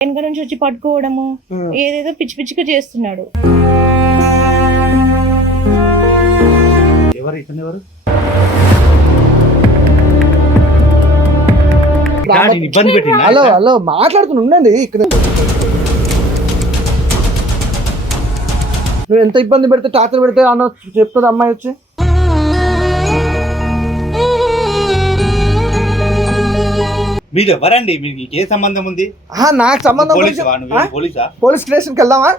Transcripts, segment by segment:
వెనక నుంచి వచ్చి పట్టుకోవడము. ఏదేదో పిచ్చి పిచ్చిగా చేస్తున్నాడు. ఎవరు ఇతను ఎవరు? రామ- ఇబ్బంది పెట్టిందా? హలో హలో మాట్లాడుతున్నా ఉండండి ఇక్కడ. నువ్వు ఎంత ఇబ్బంది పెడితే టార్చర్ పెడితే అన్న చెప్తుంది అమ్మాయి వచ్చి? మీరు ఎవరండి? మీకు ఏ సంబంధం ఉంది? నాకు సంబంధం పోలీసా? స్టేషన్కి వెళ్దామా?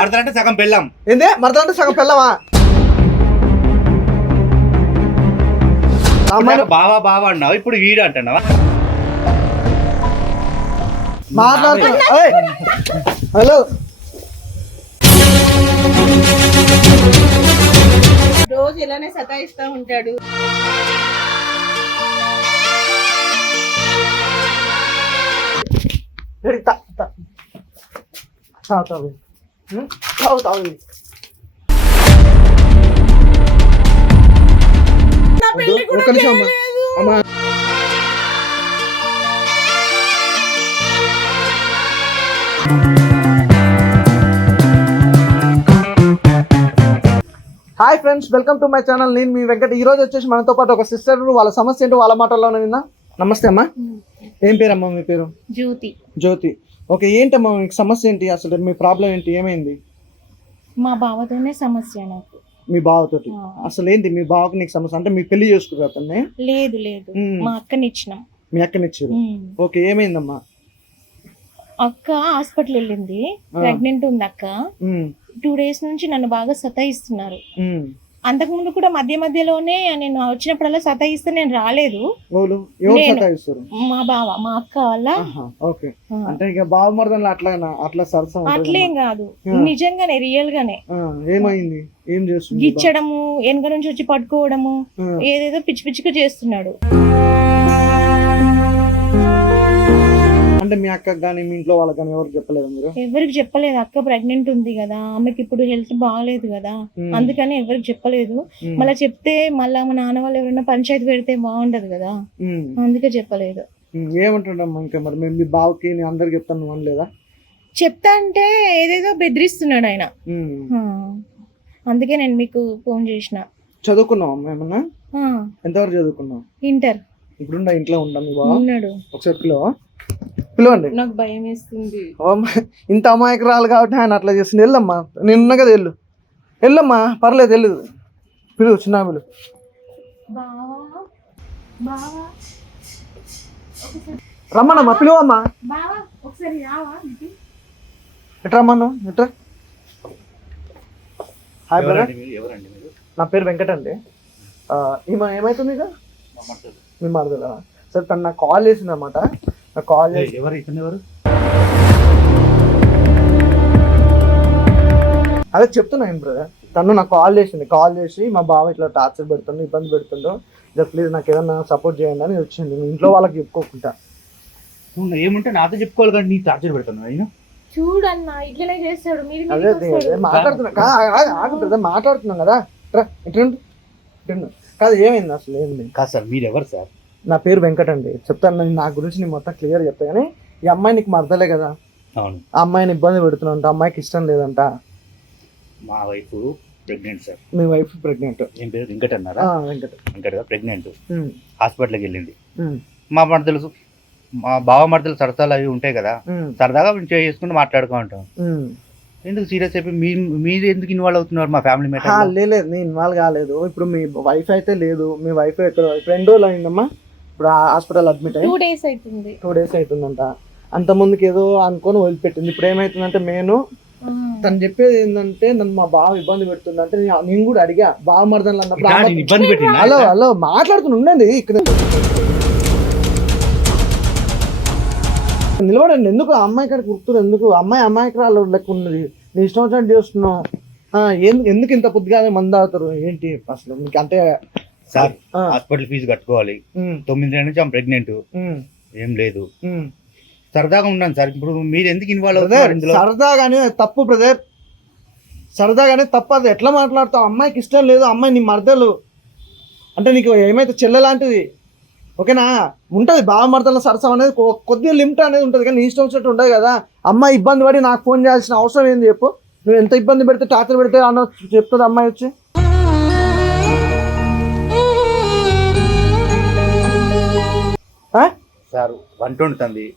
ఆడతారంటే సగం పెళ్ళాం. ఏంది? మరదంటే సగం పెళ్ళవా అమ్మాయి బావా బావా అన్నావు? ఇప్పుడు వీడు అంటున్నావా? మాట్లాడుతున్నా! హలో. రోజు ఇలానే సతాయిస్తా ఉంటాడు. నిమిషం అమ్మా. అమ్మా. Hi friends welcome to my channel నేను మీ వెంకట. ఈ రోజు వచ్చేసి మనతో పాటు ఒక సిస్టర్ వాళ్ళ సమస్య ఏంటో వాళ్ళ మాటల్లోనే విందా. నమస్తే అమ్మా. ఏం పేరమ్మా మీ పేరు? జ్యోతి. జ్యోతి. ఓకే ఏంటమ్మా మీకు సమస్య ఏంటి? అసలు మీ ప్రాబ్లం ఏంటి? ఏమైంది? మా బావతోనే సమస్య నాకు. మీ బావతోటి. అసలు ఏంటి? మీ బావకు నీకు సమస్య? అంటే మీ పెళ్ళి చేసుకున్నారు అతన్ని? లేదు లేదు. మా అక్కని ఇచ్చినాం మీ అక్కనిచ్చారు. ఓకే ఏమైందమ్మా? అక్క హాస్పిటల్ వెళ్ళింది. ప్రెగ్నెంట్ ఉంది అక్క. టూ డేస్ నుంచి నన్ను బాగా సతాయిస్తున్నారు. అంతకుముందు కూడా మధ్య మధ్యలోనే నేను వచ్చినప్పుడల్లా సతాయిస్తే నేను రాలేదు. మా బావ మా అక్క వల్ల అంటే ఇక అట్లా అట్లా. అట్లేం కాదు. నిజంగానే రియల్ గానే ఏమైంది? ఏం చేస్తుంది గిచ్చడము వెనక నుంచి వచ్చి పట్టుకోవడము ఏదేదో పిచ్చి పిచ్చిగా చేస్తున్నాడు. అంటే మీ అక్కకి కానీ మీ ఇంట్లో వాళ్ళకి కానీ ఎవరు చెప్పలేదు మీరు? ఎవరికి చెప్పలేదు. అక్క ప్రెగ్నెంట్ ఉంది కదా. ఆమెకి ఇప్పుడు హెల్త్ బాగాలేదు కదా. అందుకని ఎవరికి చెప్పలేదు. మళ్ళీ చెప్తే మళ్ళా మా నాన్న వాళ్ళు ఎవరైనా పంచాయతీ పెడితే బాగుండదు కదా. అందుకే చెప్పలేదు. ఏమంటాడమ్మా ఇంకా మరి? మేము మీ బావకి నేను అందరికి చెప్తాను అనలేదా? చెప్తా అంటే ఏదేదో బెదిరిస్తున్నాడు ఆయన. అందుకే నేను మీకు ఫోన్ చేసిన. చదువుకున్నావు ఏమన్నా? ఎంతవరకు చదువుకున్నావు? ఇంటర్. ఇప్పుడుండా ఇంట్లో ఉండా మీ బావ? ఉన్నాడు. ఒకసారి పిలవండి. నాకు భయం వేస్తుంది. ఓ అమ్మ, ఇంత అమాయకురాలు కాబట్టి ఆయన అట్లా చేస్తుంది వెళ్ళమ్మా నేను ఉన్నా కదా వెళ్ళు వెళ్ళమ్మా పర్లేదు వెళ్ళు పిలువు చిన్న పిలువు బావా. రమ్మనమ్మా పిలువమ్మా. ఎట్రా రమ్మను? ఎట్రా? హాయ్ బ్రదర్ నా పేరు వెంకట్ అండి ఏమవుతుంది ఇక? మా మరదలా సరే తను నాకు కాల్ చేసింది అనమాట నాకు కాల్ ఎవరు? ఇతను ఎవరు? అదే చెప్తున్నా ఏం బ్రదర్ తను నాకు కాల్ చేసింది. కాల్ చేసి మా బావ ఇట్లా టార్చర్ పెడుతుండు ఇబ్బంది పెడుతుండో. జర ప్లీజ్ నాకు ఏదన్నా సపోర్ట్ చేయండి అని వచ్చింది మీ ఇంట్లో వాళ్ళకి చెప్పుకోకుండా. నువ్వు ఏముంటే నాతో చెప్పుకోవాలి కానీ నీ టార్చర్ పెడతాను నేను చూడన్నా ఇట్లనే చేస్తాడు. మీరు అదే మీదకి అదే, వస్తాడు. అదే మాట్లాడుతున్నా. కా- ఆగు, ఆగు బ్రదర్ మాట్లాడుతున్నాం కదా. రా ఇటుండు ఇటుండు కాదు ఏమైంది అసలు? ఏంది కాదు సార్ మీరు ఎవరు సార్? నా పేరు వెంకట్ అండి. చెప్తాను నేను నా గురించి నేను మొత్తం క్లియర్ చెప్తా కానీ ఈ అమ్మాయి నీకు మరదలే కదా. అవును. ఆ అమ్మాయిని ఇబ్బంది పెడుతున్నాంట అమ్మాయికి ఇష్టం లేదంట. మా వైఫ్ ప్రెగ్నెంట్ సార్. మీ వైఫ్ ప్రెగ్నెంట్. ఏం పేరు? వెంకట్ అన్నారా? వెంకట్. వెంకట్ ప్రెగ్నెంట్. హాస్పిటల్కి వెళ్ళింది. మా మరదలు మా బావ మరదలు సరసాలు అవి ఉంటాయి కదా సరదాగా మేము చేసుకుని మాట్లాడుకో ఉంటాం. ఉమ్. ఎందుకు సీరియస్ అయిపోయి? మీ మీరు ఎందుకు ఇన్వాల్వ్ అవుతున్నారు మా ఫ్యామిలీ మ్యాటర్ లేదు నేను ఇన్వాల్వ్ కాలేదు. ఇప్పుడు మీ వైఫ్ అయితే లేదు మీ వైఫ్ ఎక్కడ ఎన్ని రోజులు అయిందమ్మా. ఇప్పుడు హాస్పిటల్ అడ్మిట్ టూ అయ్యి డేస్ అవుతుంది టూ డేస్ అవుతుందంట అంత ముందుకి ఏదో అనుకొని వదిలిపెట్టింది. ఇప్పుడు ఏమైతుందంటే నేను. తను చెప్పేది ఏంటంటే నన్ను మా బావ ఇబ్బంది పెడుతుందంటే నేను- నేను కూడా అడిగా. బావ మరదలు అన్నప్పుడు ఆమె- ఇబ్బంది పెట్టిందా? హలో హలో మాట్లాడుతున్నా ఉండండి. ఇక్కడ నిలబడండి. ఎందుకు ఆ అమ్మాయి కాడికి కుర్తురు ఎందుకు? అమ్మాయి అమాయకురాలు లెక్క ఉన్నది. నీ ఇష్టం వచ్చినట్టు చేస్తున్నావు. ఎందుకు ఇంత పొద్దుగానే మంది తాగుతారు ఏంటి అసలు? మీకు అంటే సార్ హాస్పిటల్ ఫీజు కట్టుకోవాలి. తొమ్మిది నెలల నుంచి ఆమె ప్రెగ్నెంట్. ఏం లేదు. సరదాగా ఉన్నాను సార్. ఇప్పుడు మీరు ఎందుకు ఇన్వాల్వ్ ఇందులో? సరదాగానే తప్పు బ్రదర్ సరదాగానే తప్పు అది ఎట్లా మాట్లాడతావు? అమ్మాయికి ఇష్టం లేదు అమ్మాయి నీ మరదలు. అంటే నీకు ఏమైతే చెల్లె లాంటిది? ఓకేనా? ఉంటది బావమర్తల సరసం అనేది కొద్దిగా లిమిట్ అనేది ఉంటుంది. కానీ నీ ఇష్టం వచ్చినట్టు ఉండదు కదా. అమ్మాయి ఇబ్బంది పడి నాకు ఫోన్ చేయాల్సిన అవసరం ఏంది చెప్పు. నువ్వు ఎంత ఇబ్బంది పెడితే టార్చర్ పెడితే అన్న చెప్తుంది అమ్మాయి వచ్చి. సార్ వంట.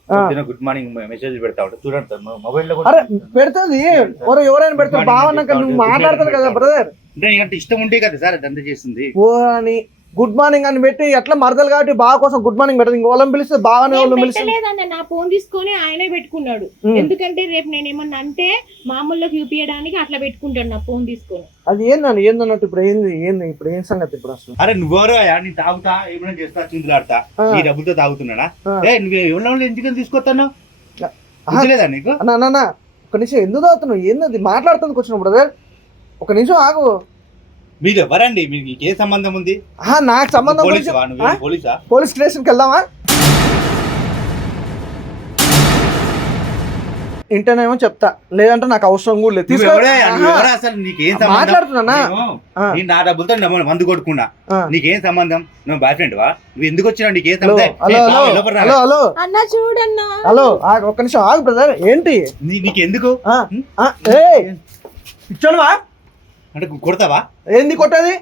పొద్దున గుడ్ మార్నింగ్ మెసేజ్ పెడతా చూడండి మొబైల్లో అరే పెడుతుంది. ఎవరు ఎవరైనా పెడతారు? బావన్నాక నువ్వు మాట్లాడతారు కదా బ్రదర్ అంటే ఇష్టం ఉంటే కదా సార్ అదంతా చేస్తుంది ఓ అని గుడ్ మార్నింగ్ అని పెట్టి ఎట్లా మరదలు కాబట్టి బావ కోసం గుడ్ మార్నింగ్ పెట్టదు. ఇంకో వాళ్ళని పిలిస్తే బావని నేను వాళ్ళని పిలిస్తే నా ఫోన్ తీసుకొని ఆయనే పెట్టుకున్నాడు. ఎందుకంటే రేపు నేను ఏమన్నా అంటే మామూలులోకి చూపించడానికి అట్లా పెట్టుకుంటాడు నా ఫోన్ తీసుకొని. అది ఏందని ఏందన్నట్టు ఇప్పుడు ఏంది? ఏంది? ఇప్పుడు ఏం సంగతి ఇప్పుడు అసలు? అరే నువ్వెవరో నేను తాగుతా ఏమైనా చేస్తా చిందులాడతా. నీ డబ్బులతో తాగుతున్నాడా. ఏ నువ్వు ఎవరి ఎందుకని తీసుకొస్తాను. లేదా నీకు? అన్న ఒక నిమిషం ఎందుకు అవుతున్నావు ఏంది మాట్లాడుతుంది వచ్చిన బ్రదర్ ఒక నిమిషం ఆగు. మీరు ఎవరండి? మీకు ఏ సంబంధం ఉంది? నాకు సంబంధం పోలీసా? పోలీసా? స్టేషన్కి వెళ్దామా? ఇంటనేమో చెప్తా. లేదంటే నాకు అవసరం కూడా లేదు. నువ్వు తీసుకో ఎవరే? నువ్వు ఆహా, ఎవరా అసలు? నీకేం సంబంధం? మాట్లాడుతున్నానా? నేను- ఆ. నేను నా డబ్బులతో డబ్బులు మందు కొట్టుకున్నా. నీకేం సంబంధం? నువ్వు బాయ్ ఫ్రెండ్ వా? నువ్వు ఎందుకు వచ్చినావు? నీకేం హలో సంబంధం? హలో అన్న చూడన్నా. హలో ఒక్క నిమిషం ఆగు బ్రదర్ ఏంటి? నీ- నీకెందుకు? ఆ, ఆ, ఏయ్, ఇచ్చానువా అంటే కొడతావా? ఏంది కొట్టేది?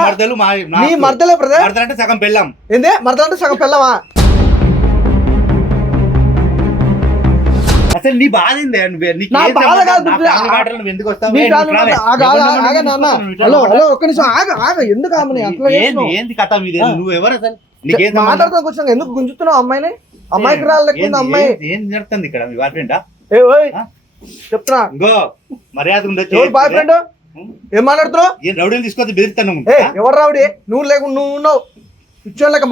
మరదలు మా నీ మర్దలే బ్రదర్. మరదలు అంటే సగం పెళ్ళాం. ఏంది? మర్దలంటే సగం పిల్లవా అసలు నీ బాధ ఏంది? నువ్వు- ఎందుకు వస్తావు? హలో హలో ఒక్క నిమిషం ఆగ ఆగ ఎందుకు అట్లా ఏంది? కథ మీది. నువ్వు ఎవరు అసలు? ఎందుకు గుంజుతున్నావు అమ్మాయిని? అమ్మాయికి రాళ్ళు లెక్క ఉంది ఏంది- అమ్మాయి. ఏం జరుగుతుంది ఇక్కడ మీ ఫ్రెండా ఏ? చెప్తున్నా? మర్యాద బాయ్ ఫ్రెండ్ ఏం మాట్లాడుతున్నావు? ఏం రౌడీలు తీసుకొచ్చి బెదిరిస్తాను ఏ ఎవరు రావుడి నువ్వు లేకుండా నువ్వు ఉన్నావు. లెక్క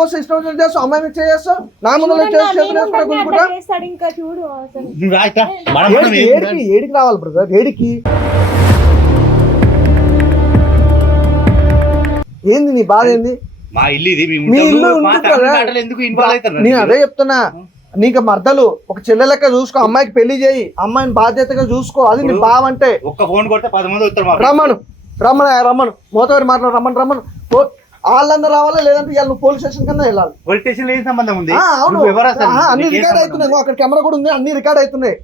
కోసం ఇష్టం వచ్చినట్టు చేస్తావు అమ్మాయి మీద చేస్తావు నా ముందు ఏడికి రావాలి బ్రదర్ ఏడికి? ఏంది నీ బాధ ఏంది? మా ఇల్లు ఇది మీ. ఇల్లు ఎందుకు ఇన్వాల్వ్ అవుతారు నేను అదే చెప్తున్నా. నీకు మర్దలు ఒక చెల్లె లెక్క చూసుకో అమ్మాయికి పెళ్ళి చేయి అమ్మాయిని బాధ్యతగా చూసుకో అది నీ బావంటే. ఒక్క ఫోన్ కొడితే పది మంది వస్తారు రమ్మను రమ్మను రమ్మను. మోతవారి మాట్లాడు రమ్మను రమ్మను. వాళ్ళందరూ రావాలా లేదంటే ఇవాళ నువ్వు పోలీస్ స్టేషన్ కన్నా వెళ్ళాలి? పోలీస్ స్టేషన్ ఏం సంబంధం ఉంది? అవును. అన్ని రికార్డ్ అవుతున్నాయి? అక్కడ కెమెరా కూడా ఉంది అన్ని రికార్డ్ అవుతున్నాయి.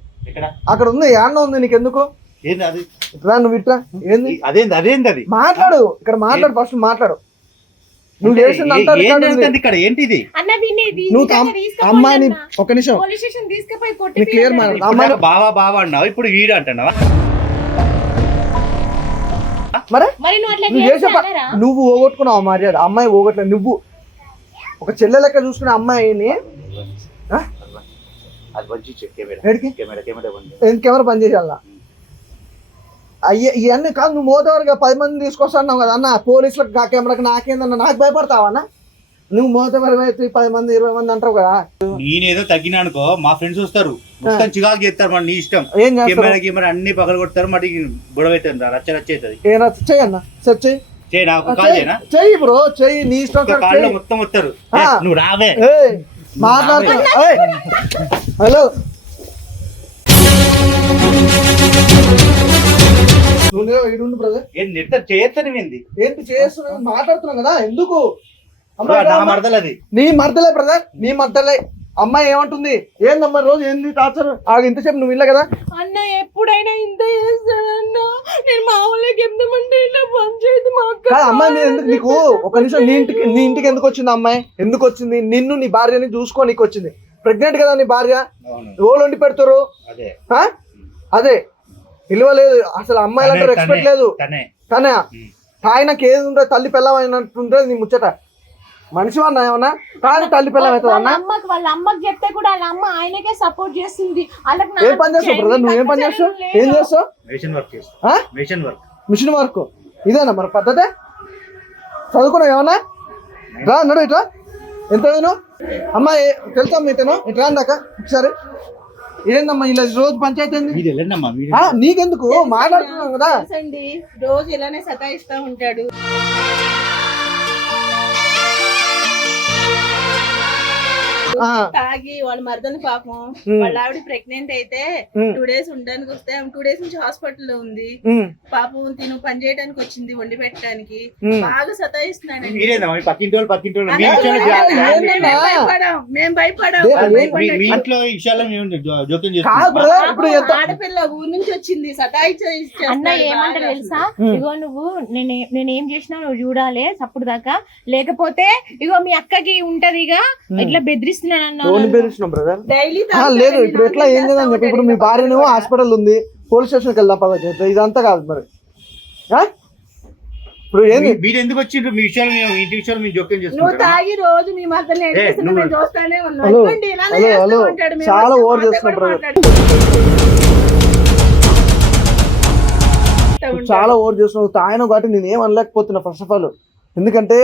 అక్కడ ఉంది యాన్న ఉంది నీకు ఎందుకు ఏంది అది? ఇట్రా నువ్వు ఇట్రా. ఏంది? అదేంది అదేంది అది? మాట్లాడు ఇక్కడ మాట్లాడు ఫస్ట్ మాట్లాడు. నువ్వు అంటే చేసింది అంతా ఏ- ఏం రికార్డ్ ఉంది. జరుగుతుంది ఇక్కడ ఏంటిది నువ్వు అమ్మాయిని ఒక నిమిషం. పోలీస్ స్టేషన్ తీసుకుపోయి నీ కొట్టి క్లియర్ ఇప్పుడు బావా బావా అన్నావు? ఇప్పుడు వీడు అంటున్నావా? మరి? మరి నువ్వు అట్లా నువ్వు చేసే? నువ్వు పోగొట్టుకున్నావు మర్యాద? అమ్మాయి పోగొట్టలేదు నువ్వు ఒక చెల్లె లెక్క చూసుకునే అమ్మాయిని కెమెరా. ఎక్కడికి కెమెరా కెమెరా బంద్ ఏం కెమెరా పని చేయాలా? అయ్యే ఇవన్నీ కాదు నువ్వు మోతవరగా పది మంది తీసుకొస్తున్నావు కదా అన్న పోలీసులకు ఆ కెమెరాకి నాకేందన్న నాకు భయపడతావా అన్న? నువ్వు మోతవరి అయితే పది మంది ఇరవై మంది అంటావు కదా. నేనేదో తగ్గినా అనుకో మా ఫ్రెండ్స్ వస్తారు. మొత్తం చికాకు చేస్తారు మరి నీ ఇష్టం. ఏం కెమెరా కెమెరా అన్ని పగల కొడతారు మరి గొడవ అవుతుంది రచ్చ రచ్చ అవుతుంది. ఏనా చెయ్యన్న సెట్ చెయ్యి. చేయి చెయ్యి బ్రో చెయ్యి నీ ఇష్టం. మొత్తం వస్తారు. ఏ, నువ్వు రావే. మాట్లాడుతున్నా హలో. నువ్వు ఇడుండు బ్రదర్ ఏం నెట్ట చేస్తాను ఏంది ఏంటి చేస్తున్నావు మాట్లాడుతున్నాం కదా ఎందుకు? అమ్మాయి నా రా, అమ్మాయి. మరదలు అది నీ మర్దలే బ్రదర్ నీ మర్దలే. అమ్మాయి ఏమంటుంది? ఏందమ్మా రోజు ఏంది టార్చర్? ఆగు ఇంతసేపు నువ్వు ఇల్ల కదా. అన్న ఎప్పుడైనా ఇంత చేస్తాడన్న నేను మా ఊళ్ళకి చెప్దామంటే ఇట్లా పంచాయతీ మా అక్క కాదు అమ్మాయి మీద ఎందుకు నీకు? ఒక నిమిషం నీ ఇంటికి నీ ఇంటికి ఎందుకు వచ్చింది అమ్మాయి? ఎందుకు వచ్చింది? నిన్ను నీ భార్యని చూసుకోనికి వచ్చింది. ప్రెగ్నెంట్ కదా నీ భార్య? ఎవరు వండి పెడతారు. అదే. ఆ? అదే. విలువ లేదు అసలు అమ్మాయిలు అంటే రెస్పెక్ట్ లేదు. తనే. ఆయనకి ఏది ఉంటుంది తల్లి పిల్లమైనట్టుంటుంది నీ ముచ్చట. మనిషి అన్న ఏమన్నా? కాదు తల్లి పిల్లం అవుతుంది వాళ్ళ అన్న అమ్మకి వాళ్ళ అమ్మకి చెప్తే కూడా వాళ్ళ అమ్మ ఆయనకే సపోర్ట్ చేస్తుంది. వాళ్ళకి ఏం పని చేస్తావు బ్రదర్ నువ్వు ఏం పని చేస్తావు? ఏం చేస్తావు? Machine work? Machine work machine work ఇదేనా మన పద్ధతే? చదువుకున్నావు ఏమన్నా? రా నడు ఇట్లా ఎంత చదివినావు? అమ్మా ఏ- తెలుసా మీతేను ఇట్లా అందాక ఒకసారి. ఏందమ్మా ఇలా రోజు పంచాయతీ నీకెందుకు? మాట్లాడుతున్నాం కదా. రోజు ఇలానే సతాయిస్తా ఉంటాడు. తాగి వాళ్ళ మరదలు పాపం. వాళ్ళ ఆవిడ ప్రెగ్నెంట్ అయితే. టూ డేస్ ఉండడానికి వస్తే టూ డేస్ నుంచి హాస్పిటల్లో ఉంది. పాపం తిను పని చేయడానికి వచ్చింది వండి పెట్టడానికి. బాగా సతాయిస్తున్నాడండి. ఏంటన్నా? మేము భయపడాం ఆడపిల్ల ఊరి నుంచి వచ్చింది సతాయిచ్చే అన్న ఏమంటారు తెలుసా. ఇగో నువ్వు నేనే నేనేం చేసినా నువ్వు చూడాలి అప్పుడు దాకా. లేకపోతే ఇగో మీ అక్కకి ఉంటదిగా ఇట్లా బెదిరిస్తున్నాను బ్రదర్ లేదు ఇప్పుడు ఎట్లా ఏం చేద్దాం చెప్పి. ఇప్పుడు మీ భార్యనేమో హాస్పిటల్ ఉంది పోలీస్ స్టేషన్కి వెళ్దాం పద చేద్దాం. ఇదంతా కాదు మరి. ఆ? ఇప్పుడు ఏంది? మీరు ఎందుకు వచ్చిండ్రు? మీ విషయాలు మేము ఇంటి విషయాలు మేము జోక్యం నువ్వు చేసుకుంటాం తాగి రోజు మీ మధ్యలో ఏ, నువ్వు- చూస్తానే ఉన్నావు హలో, ఇదిగోండి, ఇలానే హలో, చేస్తూ హలో. ఉంటాడు. మేము. చాలా ఓవర్. మాట్లాడుతూ చాలా ఓవర్ చేస్తున్నావు తాయన కాబట్టి నేను ఏం అనలేకపోతున్నా ఫస్ట్ ఆఫ్ ఆల్ ఎందుకంటే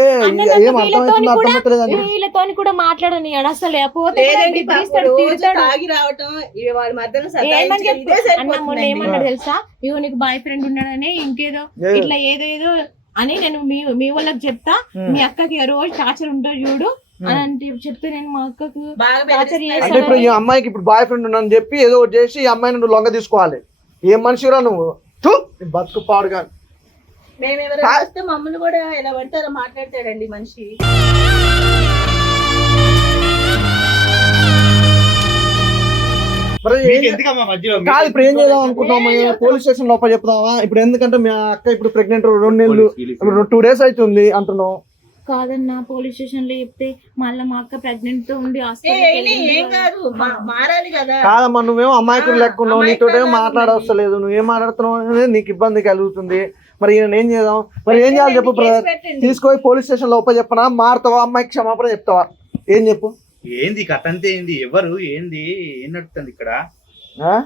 ఏం అర్థమవుతుందో కూడా అర్థమవుతలేదు మాట్లాడని అసలు పోతే కూడా లేదండి పాపం బెదిరిస్తాడు, రోజు తిడతాడు. తాగి రావటం ఇవి వాళ్ళ మధ్యలో ఏమని. ఏమన్నాడు తెలుసా ఇగో నీకు బాయ్ ఫ్రెండ్ ఉన్నాడని ఇంకేదో. ఇట్లా ఏదో ఏదో అని నేను మీ మీ వాళ్ళకి చెప్తా. మీ అక్కకి రోజు టార్చర్ ఉంటుంది చూడు అని చెప్తే నేను మా అక్కకు. అంటే ఇప్పుడు ఈ అమ్మాయికి ఇప్పుడు బాయ్ ఫ్రెండ్ ఉన్నాను చెప్పి ఏదో ఒకటి చేసి ఈ అమ్మాయిని నువ్వు లొంగ తీసుకోవాలి ఏం మనిషిరా నువ్వు బతుకు పాడుగా మేము ఎవరైనా వస్తే మమ్మల్ని కూడా ఎలా పడతారో మాట్లాడతాడండి మనిషి. మరి మీకు ఏం- ఎందుకమ్మా మధ్యలో కాదు ఇప్పుడు ఏం చేద్దాం అనుకుంటున్నాం? పోలీస్ స్టేషన్ లోపల చెప్తావా ఇప్పుడు ఎందుకంటే మీ అక్క ఇప్పుడు ప్రెగ్నెంట్ రెండు నెలలు ఇప్పుడు టూ డేస్ అవుతుంది అంటున్నావు కాదన్నా పోలీస్ స్టేషన్లో చెప్తే మళ్ళీ మా అక్క ప్రెగ్నెంట్తో ఉండి ఏ, కాదు. మా- మారాలి కదా. కాదమ్మా నువ్వేమో అమాయకులు లెక్కున్నావు అమాయకులు నీతో మాట్లాడవస్తలేదు. నువ్వేం మాట్లాడుతున్నావు అనేది నీకు ఇబ్బంది కలుగుతుంది. మరి ఈయన ఏం చేద్దాం? మరి ఏం చేయాలి చెప్పు బ్రదర్. తీసుకొని పోలీస్ స్టేషన్ లోపల చెప్పనా? మారుతావా? అమ్మాయికి క్షమాపణ చెప్తావా? ఏం చెప్పు? ఏంది కథ అంతే ఏంది? ఎవరు? ఏంది? ఏం నడుస్తుంది ఇక్కడ? ఆ?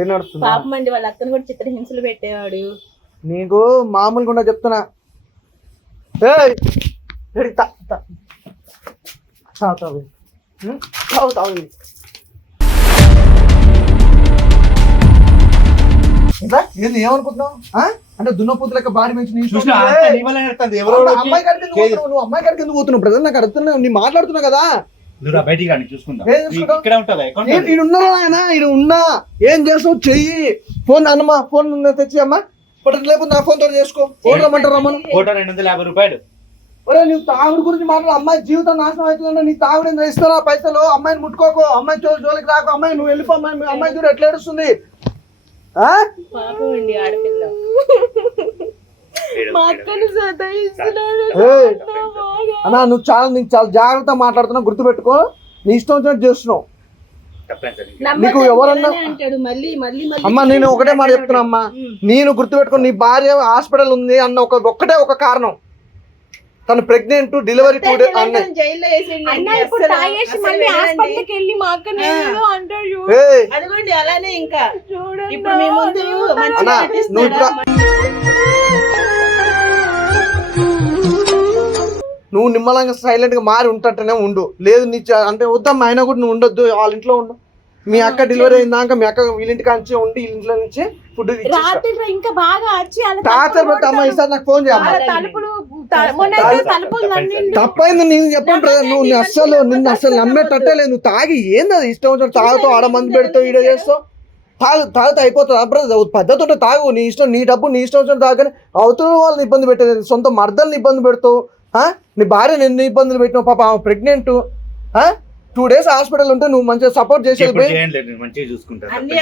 ఏం నడుస్తుంది? పాపం అండి వాళ్ళ అక్కను కూడా చిత్రహింసలు పెట్టేవాడు. నీకు మామూలుగా చెప్తున్నా. ఏయ్, ఏడి తా- తా. తాగు, తాగు. ఉం? తాగు, తాగు. ఇంకా? ఏంది ఏమనుకుంటున్నావు? అంటే దున్నపోతు లెక్క అవునా, వచ్చి అమ్మాయి కాడికి? నువ్వు అమ్మాయి కాడికి ఎందుకు పోతున్నావు బ్రదర్ నాకు అడుగుతున్నా నీ మాట్లాడుతున్నావు కదా బయటికి రాని చూసుకుందాం? ఇక్కడే ఉన్నా ఏం చేస్తావు చెయ్యి ఫోన్ అన్నమా ఫోన్ తెచ్చి అమ్మా లేకపోతే నా ఫోన్తో చేసుకో. ఫోన్ రమ్మంటారు రమ్మను? కోట రెండు వందల యాభై రూపాయలు. ఒరే నువ్వు తాగుడు గురించి మాట్లాడు. అమ్మాయి జీవితం నాశనం అవుతుందంటే నీ తాగుడు ఎంత ఇస్తారా పైసలు? అమ్మాయిని ముట్టుకోకు. అమ్మాయి జో- జోలికి రాకు. అమ్మాయి నువ్వు వెళ్ళిపో. అమ్మాయి మీ అమ్మాయి చూడు ఎట్లా ఏడుస్తుంది. ఆ? మా ఏడు. అక్కను సతాయిస్తున్నాడు. ఏయ్, అన్నా నువ్వు చాలా నీకు చాలా జాగ్రత్తగా మాట్లాడుతున్నావు. గుర్తుపెట్టుకో. నీ ఇష్టం వచ్చినట్టు చేస్తున్నావు. నీకు ఎవరన్నా- నమ్మకం అంటాడు మళ్ళీ మళ్ళీ మళ్ళీ అమ్మా నేను ఒకటే మాట చెప్తున్నా అమ్మా. నేను గుర్తుపెట్టుకో నీ భార్య హాస్పిటల్ ఉంది అన్న ఒక ఒక్కటే ఒక కారణం. తను ప్రెగ్నెంట్ డెలివరీ టూ డే నువ్వు నిమ్మలంగా సైలెంట్గా మారి ఉంటట్టునే ఉండు. లేదు నీ అంటే వద్దమ్మా అయినా కూడా నువ్వు ఉండొద్దు వాళ్ళ ఇంట్లో ఉండు. మీ అక్క డెలివరీ అయినాక మీ అక్క వీళ్ళింటి కాంచి ఉండి వీళ్ళ ఇంట్లో నుంచి ఫుడ్ రాత్రి ఇంకా బాగా వచ్చి అలా టార్చర్ తలుపులు పెట్టి అమ్మ. ఈసారి నాకు ఫోన్. తప్పైంది నేను చెప్పాను బ్రదర్. నువ్వు నీ అస్సలు నిన్ను అస్సలు నమ్మేటట్టే లేదు. నువ్వు తాగి ఏంది అది ఇష్టం వచ్చినట్టు తాగుతావు ఆడ మంది పెడతావు ఈడ చేస్తావు? తాగు తాగితే అయిపోతుంది బ్రదర్? పద్ధతి ఉంటే తాగు నీ ఇష్టం నీ డబ్బు నీ ఇష్టం వచ్చినట్టు తాగని అవతల వాళ్ళని ఇబ్బంది పెట్టేది సొంత మర్దల్ని ఇబ్బంది పెడతావు? నీ భార్యని ఎన్ని ఇబ్బందులు పెట్టినావు పాప ఆమె ప్రెగ్నెంట్ టూ డేస్ హాస్పిటల్ ఉంటే నువ్వు మంచిగా సపోర్ట్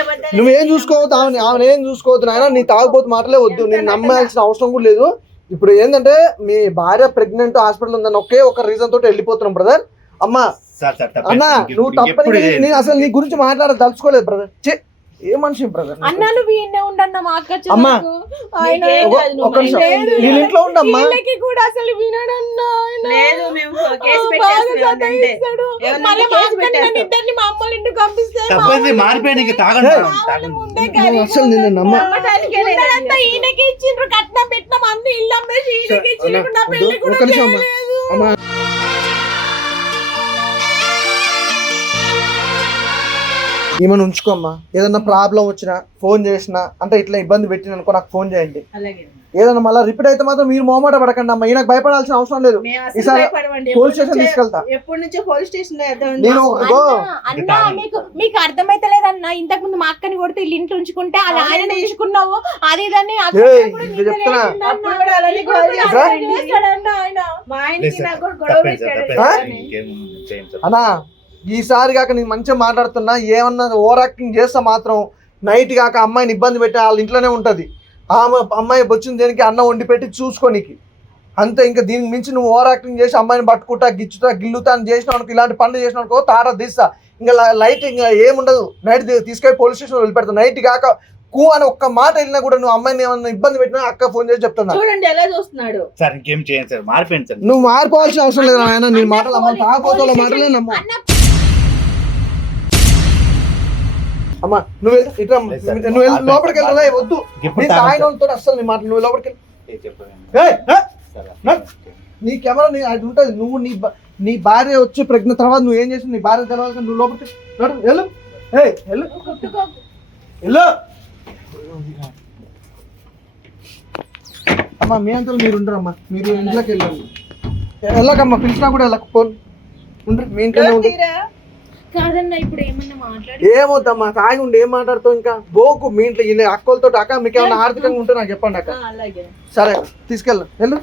అబద్ధాలే. నువ్వేం చూసుకోవద్దు ఆమె ఆమె ఏం చూసుకోవద్దు నాయన నీ తాగుబోతు మాటలే వద్దు. నేను నమ్మాల్సిన అవసరం కూడా లేదు. ఇప్పుడు ఏంటంటే మీ భార్య ప్రెగ్నెంట్ హాస్పిటల్ ఉందని ఒకే ఒక రీజన్ తోటి వెళ్ళిపోతున్నాం బ్రదర్ అమ్మా అన్నా నువ్వు తప్పని. నేను అసలు నీ గురించి మాట్లాడ తలుచుకోలేదు బ్రదర్ చే ఏ మనిషి బ్రదర్ అన్న నువ్వు ఈయనే ఉండన్న మా అక్క అమ్మా. ఒక- నిమిషం. ఇంట్లో ఉండమ్మా వీళ్ళకి కూడా అసలు వినడన్నా. లేదు మేము కేసు మళ్ళీ మా అక్కని ఇద్దరిని ఇంటికి తప్పైంది తాగండి. ముందే అసలు నిన్ను నమ్మ. ఈయనకి ఇచ్చిండ్రు కట్నం పెట్టినాం అన్ని ఇల్లు అమ్మేసి ఈయనకి ఇచ్చిండ్రు అన్న, నా పెళ్ళి ఒక్క కూడా నిమిషం అమ్మా. ఈమెను ఉంచుకోమ్మా ఏదన్నా ప్రాబ్లం వచ్చినా ఫోన్ చేసినా అంటే ఇట్లా ఇబ్బంది పెట్టిన అనుకో నాకు ఫోన్ చేయండి. అలాగే. ఏదన్నా మళ్ళీ రిపీట్ అయితే మాత్రం మీరు మొహమాట పడకండి అమ్మా. ఈయనకు భయపడాల్సిన అవసరం లేదు. ఈసారి. పోలీస్ స్టేషన్ నుంచో- తీసుకెళ్తా. ఎప్పటి నుంచో పోలీస్ స్టేషన్ నేను అన్న మీకు మీకు అర్థమైతలేదన్న. ఇంతకు ముందు మా అక్కని కొడితే ఇల్లు ఇంట్లో ఉంచుకుంటే అది ఆయన ఉంచుకున్నావు. అది ఇదని అన్నా ఈసారి కాక నేను మంచిగా మాట్లాడుతున్నా ఏమన్నా ఓవర్ యాక్టింగ్ చేస్తే మాత్రం నైట్ కాక అమ్మాయిని ఇబ్బంది పెట్టి వాళ్ళ ఇంట్లోనే ఉంటుంది. ఆమె అమ్మాయి వచ్చిన దేనికి అన్నం వండి పెట్టి చూసుకోనికి. అంతే ఇంకా దీనికి మించి నువ్వు ఓవర్ యాక్టింగ్ చేసి అమ్మాయిని పట్టుకుంటా గిచ్చుతా గిల్లుతా అని చేసినావు అనుకో ఇలాంటి పనులు చేసినావు అనుకో తార తీస్తా. ఇంకా లైట్ ఇంకా ఏముండదు. నైట్ తీసుకెళ్ళి పోలీస్ స్టేషన్ వదిలిపెడతా. నైట్ కాక కూ అని ఒక్క మాట వెళ్ళినా కూడా నువ్వు అమ్మాయిని ఏమన్నా ఇబ్బంది పెట్టినా అక్క ఫోన్ చేసి చెప్తున్నా. చూడండి ఎలా చూస్తున్నాడు. సార్ ఇంకేం చేయండి సార్? మారిపోయింది సార్. నువ్వు మారిపోవాల్సిన అవసరం లేదు నాయన. నీ మాటలు మాటలే నమ్మ. అమ్మా నువ్వు వెళ్ళు. నువ్వు వెళ్ళు, లోపలికి వెళ్ళరా? వద్దు. ఇప్పుడు నేను తాగిన వాళ్ళతో అస్సలు నీ మాట నువ్వు లోపలికి వెళ్ళు. ఏ చెప్పండి. ఏయ్, ఏ? సార్, నా- నీ కెమెరా నీ అది ఉంటుంది. నువ్వు నీ భా- నీ భార్య వచ్చి ప్రజ్ఞ తర్వాత నువ్వు ఏం చేసి నీ భార్య తెలవాలి కానీ నువ్వు లోపలికి నడు, వెళ్ళు. ఏయ్ వెళ్ళు. వెళ్ళు. అమ్మా మీ అంతలో మీరు ఉండరమ్మా మీరు ఇంట్లోకి వెళ్ళండి. వెళ్ళకమ్మా పిలిచినా కూడా వెళ్ళక. ఫోన్ ఉండరు మీ ఇంట్లోనే ఉండరు తీరా? కాదన్న ఇప్పుడు ఏమన్నా మాట్లాడి ఏమొద్దమ్మా తాగి ఉండి ఏం మాట్లాడుతావు ఇంకా? బోకు మీ ఇంట్లో ఈయన అక్కలతో అక్క మీకు ఏమైనా ఆర్థికంగా ఉంటే నాకు చెప్పండి అక్క. అలాగే. సరే తీసుకెళ్ళు వెళ్ళు.